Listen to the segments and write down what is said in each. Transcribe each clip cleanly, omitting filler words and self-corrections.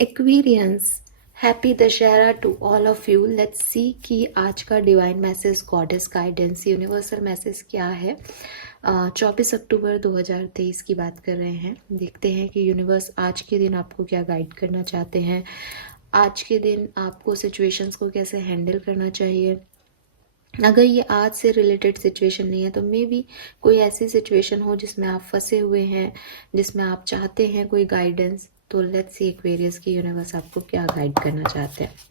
Aquarians, happy Dussehra to all of you. Let's see कि आज का divine message, goddess guidance, universal message क्या है। 24 अक्टूबर 2023 की बात कर रहे हैं। देखते हैं कि यूनिवर्स आज के दिन आपको क्या गाइड करना चाहते हैं। आज के दिन आपको सिचुएशंस को कैसे हैंडल करना चाहिए। अगर ये आज से रिलेटेड सिचुएशन नहीं है तो मे बी कोई ऐसी सिचुएशन हो जिसमें आप फंसे हुए हैं, जिसमें आप चाहते हैं कोई गाइडेंस। तो लेट्स सी एक्वेरियस की यूनिवर्स आपको क्या गाइड करना चाहते हैं।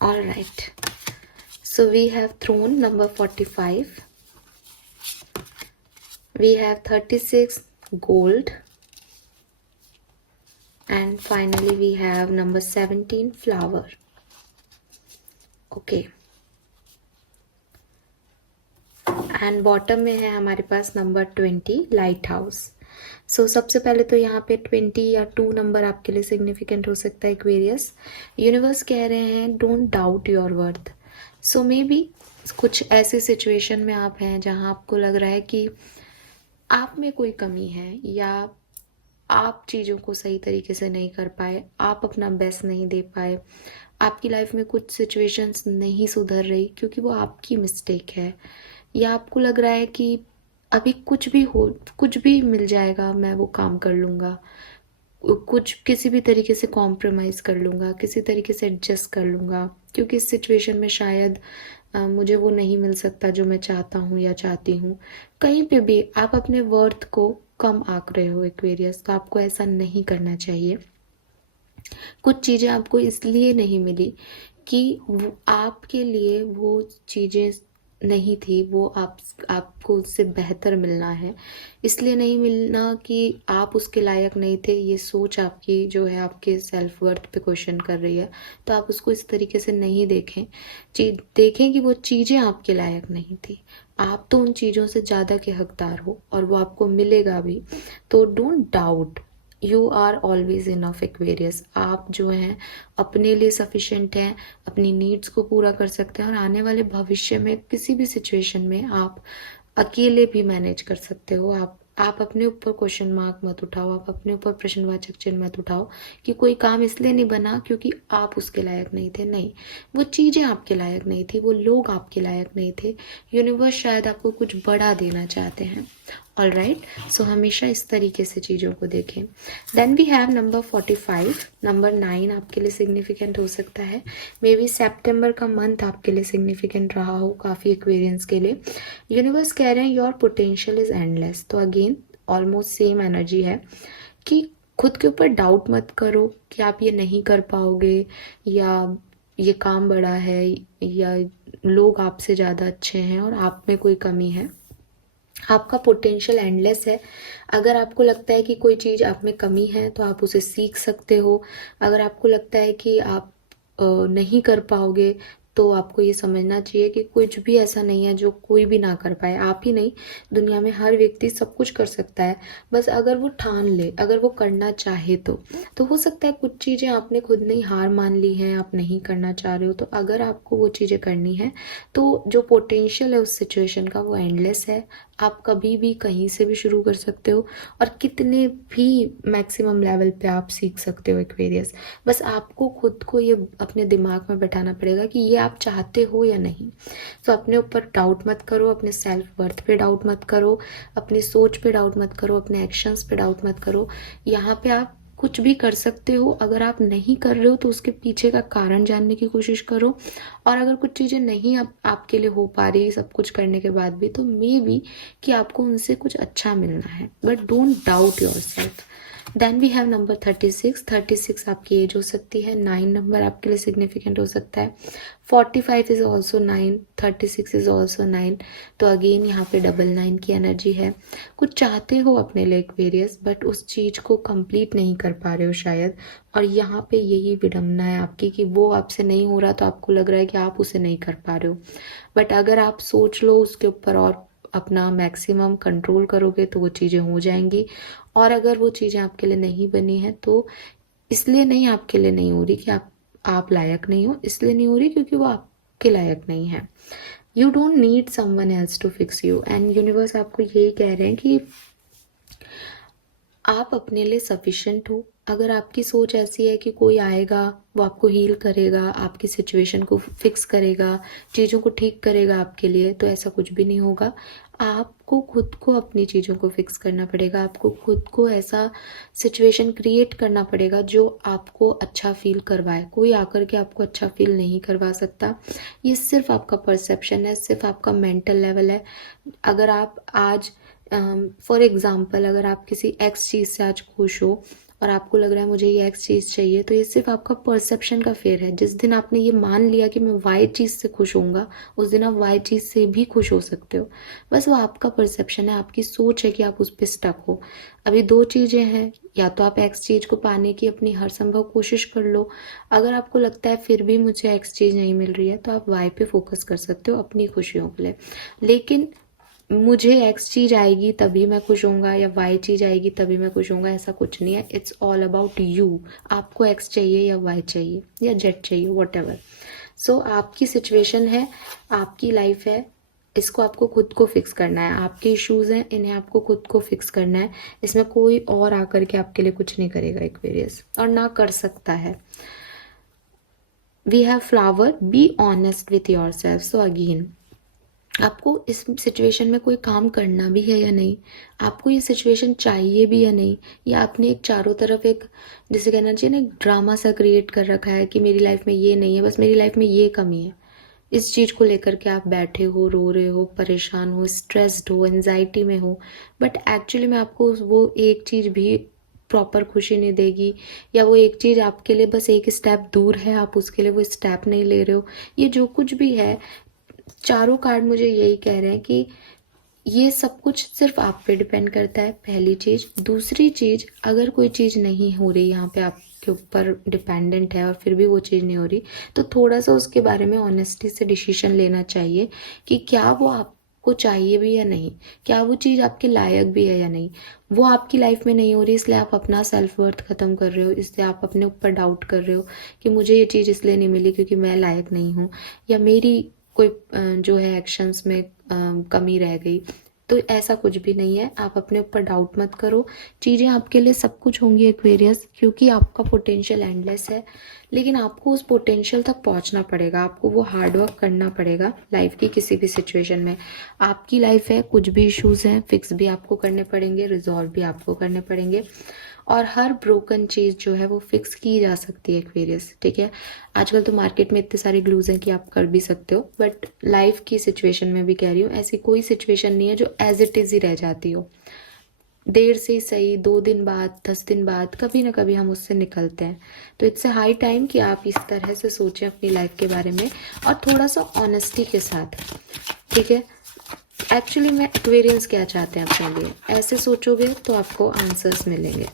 All right. So we have throne number 45. We have 36 gold. And finally we have number 17 flower. Okay. And bottom में है हमारे पास नंबर 20 लाइट हाउस। सो सबसे पहले तो यहाँ पे 20 या 2 नंबर आपके लिए सिग्निफिकेंट हो सकता है एक्वेरियस। यूनिवर्स कह रहे हैं don't doubt your worth. So may be कुछ ऐसे सिचुएशन में आप हैं जहाँ आपको लग रहा है कि आप में कोई कमी है या आप चीज़ों को सही तरीके से नहीं कर पाए, आप अपना बेस्ट नहीं दे पाए, आपकी लाइफ में कुछ सिचुएशंस नहीं सुधर रही क्योंकि वो आपकी मिस्टेक है, या आपको लग रहा है कि अभी कुछ भी हो, कुछ भी मिल जाएगा, मैं वो काम कर लूँगा, कुछ किसी भी तरीके से कॉम्प्रोमाइज़ कर लूँगा, किसी तरीके से एडजस्ट कर लूँगा क्योंकि इस सिचुएशन में शायद मुझे वो नहीं मिल सकता जो मैं चाहता हूँ या चाहती हूँ। कहीं पे भी आप अपने वर्थ को कम आंक रहे हो एक्वेरियस, तो आपको ऐसा नहीं करना चाहिए। कुछ चीज़ें आपको इसलिए नहीं मिली कि आपके लिए वो चीज़ें नहीं थी, वो आपको उससे बेहतर मिलना है। इसलिए नहीं मिलना कि आप उसके लायक नहीं थे, ये सोच आपकी जो है आपके सेल्फ वर्थ पे क्वेश्चन कर रही है। तो आप उसको इस तरीके से नहीं देखें, देखें कि वो चीज़ें आपके लायक नहीं थी। आप तो उन चीज़ों से ज़्यादा के हकदार हो और वो आपको मिलेगा भी। तो don't doubt, you are always enough Aquarius. आप जो हैं अपने लिए सफिशेंट हैं, अपनी नीड्स को पूरा कर सकते हैं और आने वाले भविष्य में किसी भी सिचुएशन में आप अकेले भी मैनेज कर सकते हो। आप अपने ऊपर क्वेश्चन मार्क मत उठाओ, आप अपने ऊपर प्रश्नवाचक चिन्ह मत उठाओ कि कोई काम इसलिए नहीं बना क्योंकि आप उसके लायक नहीं थे। नहीं, वो चीज़ें आपके लायक नहीं थी, वो लोग आपके लायक नहीं थे। यूनिवर्स शायद आपको कुछ बड़ा देना चाहते हैं। ऑल राइट, सो हमेशा इस तरीके से चीज़ों को देखें। Then we have number 45। Number 9 आपके लिए सिग्निफिकेंट हो सकता है। मे बी सेप्टेम्बर का मंथ आपके लिए सिग्निफिकेंट रहा हो काफ़ी एक्वेरियंस के लिए। यूनिवर्स कह रहे हैं योर पोटेंशियल इज एंडलेस। तो अगेन ऑलमोस्ट सेम एनर्जी है कि खुद के ऊपर डाउट मत करो कि आप ये नहीं कर पाओगे, या ये काम बड़ा है, या लोग आपसे ज़्यादा अच्छे हैं और आप में कोई कमी है। आपका पोटेंशियल एंडलेस है। अगर आपको लगता है कि कोई चीज़ आप में कमी है तो आप उसे सीख सकते हो। अगर आपको लगता है कि आप नहीं कर पाओगे तो आपको ये समझना चाहिए कि कुछ भी ऐसा नहीं है जो कोई भी ना कर पाए। आप ही नहीं, दुनिया में हर व्यक्ति सब कुछ कर सकता है, बस अगर वो ठान ले, अगर वो करना चाहे तो हो सकता है कुछ चीज़ें आपने खुद नहीं हार मान ली हैं, आप नहीं करना चाह रहे हो। तो अगर आपको वो चीज़ें करनी है तो जो पोटेंशियल है उस सिचुएशन का वो एंडलेस है। आप कभी भी कहीं से भी शुरू कर सकते हो और कितने भी मैक्सिमम लेवल पे आप सीख सकते हो एक्वेरियस। बस आपको खुद को ये अपने दिमाग में बैठाना पड़ेगा कि ये आप चाहते हो या नहीं। तो अपने ऊपर डाउट मत करो, अपने सेल्फ वर्थ पे डाउट मत करो, अपनी सोच पे डाउट मत करो, अपने एक्शंस पे डाउट मत करो। यहाँ पे आप कुछ भी कर सकते हो। अगर आप नहीं कर रहे हो तो उसके पीछे का कारण जानने की कोशिश करो, और अगर कुछ चीज़ें नहीं आपके लिए हो पा रही सब कुछ करने के बाद भी, तो मे बी कि आपको उनसे कुछ अच्छा मिलना है, but don't doubt yourself. Then we have number 36। 36 आपकी एज हो सकती है। 9 नंबर आपके लिए सिग्निफिकेंट हो सकता है। 45 इज ऑल्सो 9, 36 इज ऑल्सो 9। तो अगेन यहाँ पे डबल 9 की एनर्जी है। कुछ चाहते हो अपने लिए एक्वेरियस, बट उस चीज़ को कंप्लीट नहीं कर पा रहे हो शायद, और यहाँ पे यही विडम्बना है आपकी कि वो आपसे नहीं हो रहा तो आपको लग रहा है कि आप उसे नहीं कर पा रहे हो। बट अगर आप सोच लो उसके ऊपर और अपना मैक्सिमम कंट्रोल करोगे तो वो चीज़ें हो जाएंगी। और अगर वो चीज़ें आपके लिए नहीं बनी हैं तो इसलिए नहीं, आपके लिए नहीं हो रही कि आप लायक नहीं हो, इसलिए नहीं हो रही क्योंकि वो आपके लायक नहीं है। You don't need someone else to fix you, and universe आपको यही कह रहे हैं कि आप अपने लिए सफिशिएंट हो। अगर आपकी सोच ऐसी है कि कोई आएगा, वो आपको हील करेगा, आपकी सिचुएशन को फिक्स करेगा, चीज़ों को ठीक करेगा आपके लिए, तो ऐसा कुछ भी नहीं होगा। आपको खुद को अपनी चीज़ों को फिक्स करना पड़ेगा, आपको खुद को ऐसा सिचुएशन क्रिएट करना पड़ेगा जो आपको अच्छा फील करवाए। कोई आकर के आपको अच्छा फील नहीं करवा सकता। ये सिर्फ आपका परसेप्शन है, सिर्फ आपका मेंटल लेवल है। अगर आप आज फॉर एग्ज़ाम्पल अगर आप किसी एक्स चीज़ से आज खुश हो और आपको लग रहा है मुझे ये एक्स चीज़ चाहिए, तो ये सिर्फ आपका परसेप्शन का फेर है। जिस दिन आपने ये मान लिया कि मैं वाई चीज़ से खुश होऊंगा, उस दिन आप वाई चीज़ से भी खुश हो सकते हो। बस वो आपका परसेप्शन है, आपकी सोच है कि आप उस पर स्टक हो। अभी दो चीज़ें हैं, या तो आप एक्स चीज़ को पाने की अपनी हर संभव कोशिश कर लो। अगर आपको लगता है फिर भी मुझे एक्स चीज़ नहीं मिल रही है, तो आप वाई पे फोकस कर सकते हो अपनी खुशियों के लिए। लेकिन मुझे एक्स चीज आएगी तभी मैं खुश होऊंगा या वाई चीज आएगी तभी मैं खुश होऊंगा, ऐसा कुछ नहीं है। It's all about you. आपको एक्स चाहिए या वाई चाहिए या जेड चाहिए, वट एवर। सो आपकी सिचुएशन है, आपकी लाइफ है, इसको आपको खुद को फिक्स करना है। आपके इश्यूज हैं, इन्हें आपको खुद को फिक्स करना है। इसमें कोई और आकर के आपके लिए कुछ नहीं करेगा एक्वेरियस, और ना कर सकता है। We have flower, be honest with yourself. So again, आपको इस सिचुएशन में कोई काम करना भी है या नहीं, आपको ये सिचुएशन चाहिए भी या नहीं, या आपने एक चारों तरफ एक, जिसे कहना चाहिए ना, एक ड्रामा सा क्रिएट कर रखा है कि मेरी लाइफ में ये नहीं है, बस मेरी लाइफ में ये कमी है। इस चीज़ को लेकर के आप बैठे हो, रो रहे हो, परेशान हो, स्ट्रेस्ड हो, एंजाइटी में हो, बट एक्चुअली में आपको वो एक चीज़ भी प्रॉपर खुशी नहीं देगी, या वो एक चीज़ आपके लिए बस एक स्टेप दूर है, आप उसके लिए वो स्टेप नहीं ले रहे हो। ये जो कुछ भी है, चारों कार्ड मुझे यही कह रहे हैं कि ये सब कुछ सिर्फ आप पे डिपेंड करता है, पहली चीज। दूसरी चीज, अगर कोई चीज नहीं हो रही, यहाँ पे आपके ऊपर डिपेंडेंट है और फिर भी वो चीज नहीं हो रही, तो थोड़ा सा उसके बारे में ऑनेस्टी से डिसीजन लेना चाहिए कि क्या वो आपको चाहिए भी या नहीं, क्या वो चीज आपके लायक भी है या नहीं। वो आपकी लाइफ में नहीं हो रही, इसलिए आप अपना सेल्फ वर्थ खत्म कर रहे हो, इसलिए आप अपने ऊपर डाउट कर रहे हो कि मुझे ये चीज इसलिए नहीं मिली क्योंकि मैं लायक नहीं हूँ, या मेरी कोई जो है एक्शंस में कमी रह गई। तो ऐसा कुछ भी नहीं है, आप अपने ऊपर डाउट मत करो। चीज़ें आपके लिए सब कुछ होंगी एक्वेरियस, क्योंकि आपका पोटेंशियल एंडलेस है। लेकिन आपको उस पोटेंशियल तक पहुंचना पड़ेगा, आपको वो हार्ड वर्क करना पड़ेगा लाइफ की किसी भी सिचुएशन में। आपकी लाइफ है, कुछ भी इश्यूज हैं, फिक्स भी आपको करने पड़ेंगे, रिजॉल्व भी आपको करने पड़ेंगे, और हर ब्रोकन चीज़ जो है वो फिक्स की जा सकती है एक्वेरियस, ठीक है। आजकल तो मार्केट में इतने सारे ग्लूज हैं कि आप कर भी सकते हो, बट लाइफ की सिचुएशन में भी कह रही हूँ, ऐसी कोई सिचुएशन नहीं है जो एज इट इज़ ही रह जाती हो। देर से ही सही, 2 दिन बाद, 10 दिन बाद, कभी ना कभी हम उससे निकलते हैं। तो इट्स अ हाई टाइम कि आप इस तरह से सोचें अपनी लाइफ के बारे में, और थोड़ा सा ऑनेस्टी के साथ, ठीक है। एक्चुअली में एक्वेरियंस क्या चाहते हैं अपने लिए, ऐसे सोचोगे तो आपको आंसर्स मिलेंगे।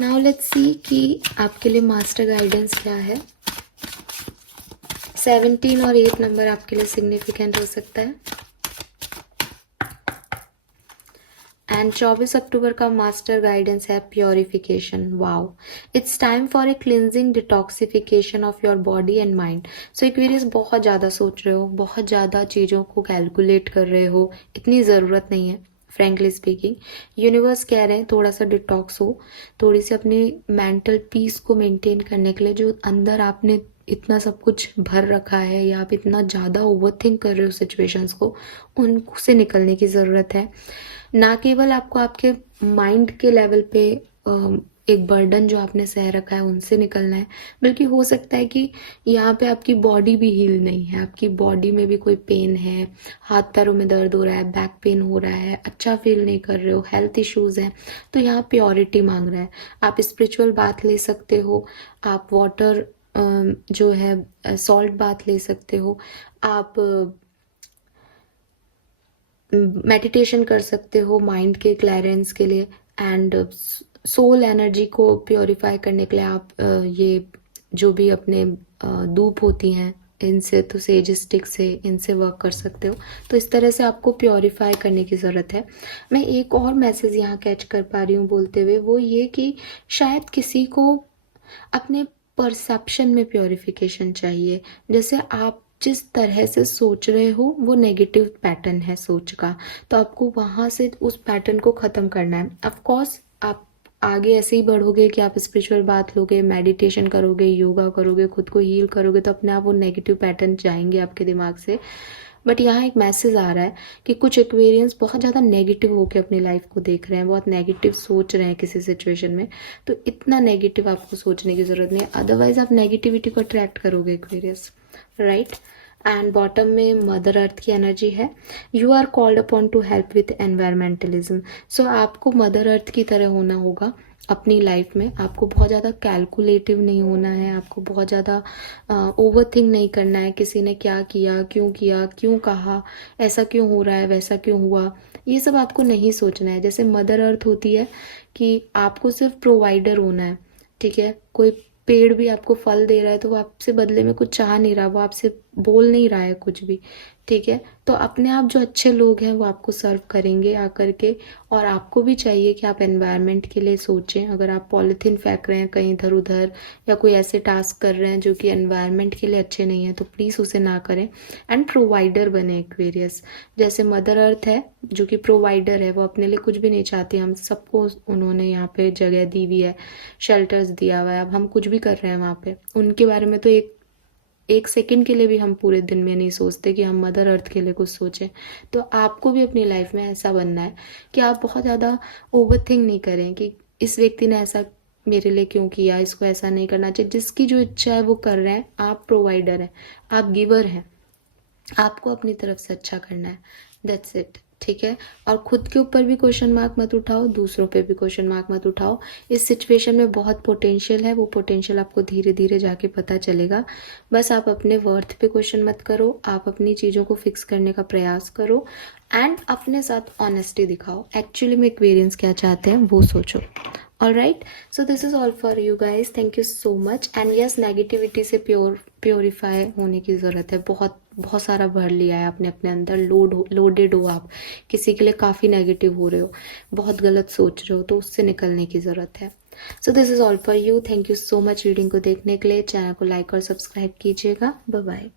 नाउ लेट्स सी कि आपके लिए मास्टर गाइडेंस क्या है। 17 और 8 नंबर आपके लिए सिग्निफिकेंट हो सकता है। एंड 24 अक्टूबर का मास्टर गाइडेंस है purification. Wow, it's time for a cleansing detoxification of your body and mind. So Aquarius बहुत ज़्यादा सोच रहे हो, बहुत ज़्यादा चीज़ों को कैलकुलेट कर रहे हो, इतनी ज़रूरत नहीं है फ्रेंकली स्पीकिंग। यूनिवर्स कह रहे हैं थोड़ा सा डिटॉक्स हो, थोड़ी सी अपनी मेंटल पीस को मेंटेन करने के लिए, जो अंदर आपने इतना सब कुछ भर रखा है या आप इतना ज़्यादा ओवरथिंक कर रहे हो सिचुएशंस को, उनसे निकलने की ज़रूरत है। ना केवल आपको आपके माइंड के लेवल पे एक बर्डन जो आपने सह रखा है उनसे निकलना है, बल्कि हो सकता है कि यहाँ पे आपकी बॉडी भी हील नहीं है, आपकी बॉडी में भी कोई पेन है, हाथ पैरों में दर्द हो रहा है, बैक पेन हो रहा है, अच्छा फील नहीं कर रहे हो, हेल्थ इश्यूज हैं, तो यहाँ प्योरिटी मांग रहा है। आप स्पिरिचुअल बात ले सकते हो, आप वाटर जो है सॉल्ट बात ले सकते हो, आप मेडिटेशन कर सकते हो माइंड के क्लैरेंस के लिए, एंड सोल एनर्जी को प्योरीफाई करने के लिए आप ये जो भी अपने धूप होती हैं इनसे तो सेज स्टिक से इनसे वर्क कर सकते हो। तो इस तरह से आपको प्योरीफाई करने की ज़रूरत है। मैं एक और मैसेज यहाँ कैच कर पा रही हूँ बोलते हुए, वो ये कि शायद किसी को अपने परसेप्शन में प्योरिफिकेशन चाहिए। जैसे आप जिस तरह से सोच रहे हो वो नेगेटिव पैटर्न है सोच का, तो आपको वहाँ से उस पैटर्न को ख़त्म करना है। ऑफ कोर्स आप आगे ऐसे ही बढ़ोगे कि आप स्पिरिचुअल बात लोगे, मेडिटेशन करोगे, योगा करोगे, खुद को हील करोगे, तो अपने आप वो नेगेटिव पैटर्न जाएंगे आपके दिमाग से। बट यहाँ एक मैसेज आ रहा है कि कुछ एक्वेरियंस बहुत ज़्यादा नेगेटिव होकर अपनी लाइफ को देख रहे हैं, बहुत नेगेटिव सोच रहे हैं किसी सिचुएशन में। तो इतना नेगेटिव आपको सोचने की ज़रूरत नहीं है, अदरवाइज आप नेगेटिविटी को अट्रैक्ट करोगे एक्वेरियस, राइट। एंड बॉटम में मदर अर्थ की एनर्जी है। You are called upon to help with environmentalism. So आपको मदर अर्थ की तरह होना होगा अपनी लाइफ में। आपको बहुत ज़्यादा कैलकुलेटिव नहीं होना है, आपको बहुत ज़्यादा ओवर थिंक नहीं करना है, किसी ने क्या किया, क्यों कहा, ऐसा क्यों हो रहा है, वैसा क्यों हुआ, ये सब आपको नहीं सोचना है। जैसे मदर अर्थ होती है कि आपको सिर्फ प्रोवाइडर होना है, ठीक है। कोई पेड़ भी आपको फल दे रहा है तो वो आपसे बदले में कुछ चाह नहीं रहा, वो आपसे बोल नहीं रहा है कुछ भी, ठीक है। तो अपने आप जो अच्छे लोग हैं वो आपको सर्व करेंगे आकर के। और आपको भी चाहिए कि आप एनवायरनमेंट के लिए सोचें। अगर आप पॉलीथीन फेंक रहे हैं कहीं इधर उधर या कोई ऐसे टास्क कर रहे हैं जो कि एनवायरनमेंट के लिए अच्छे नहीं हैं, तो प्लीज़ उसे ना करें। एंड प्रोवाइडर बने एक्वेरियस। जैसे मदर अर्थ है जो कि प्रोवाइडर है, वो अपने लिए कुछ भी नहीं चाहती, हम सबको उन्होंने यहाँ पे जगह दी हुई है, शेल्टर्स दिया हुआ है, अब हम कुछ भी कर रहे हैं वहाँ पे, उनके बारे में तो एक सेकंड के लिए भी हम पूरे दिन में नहीं सोचते कि हम मदर अर्थ के लिए कुछ सोचें। तो आपको भी अपनी लाइफ में ऐसा बनना है कि आप बहुत ज़्यादा ओवर थिंक नहीं करें कि इस व्यक्ति ने ऐसा मेरे लिए क्यों किया, इसको ऐसा नहीं करना चाहिए। जिसकी जो इच्छा है वो कर रहे हैं, आप प्रोवाइडर हैं, आप गिवर हैं, आपको अपनी तरफ से अच्छा करना है, दैट्स इट, ठीक है। और खुद के ऊपर भी क्वेश्चन मार्क मत उठाओ, दूसरों पे भी क्वेश्चन मार्क मत उठाओ। इस सिचुएशन में बहुत पोटेंशियल है, वो पोटेंशियल आपको धीरे धीरे जाके पता चलेगा। बस आप अपने वर्थ पे क्वेश्चन मत करो, आप अपनी चीज़ों को फिक्स करने का प्रयास करो एंड अपने साथ ऑनेस्टी दिखाओ। एक्चुअली में एक्वेरियंस क्या चाहते हैं वो सोचो। Alright, so this is all for you guys, thank you so much. And yes, negativity से प्योरीफाई होने की ज़रूरत है। बहुत बहुत सारा भर लिया है आपने अपने अंदर, लोडेड हो आप, किसी के लिए काफ़ी नेगेटिव हो रहे हो, बहुत गलत सोच रहे हो, तो उससे निकलने की ज़रूरत है। So this is all for you, thank you so much reading को देखने के लिए। चैनल को लाइक और सब्सक्राइब कीजिएगा। Bye bye.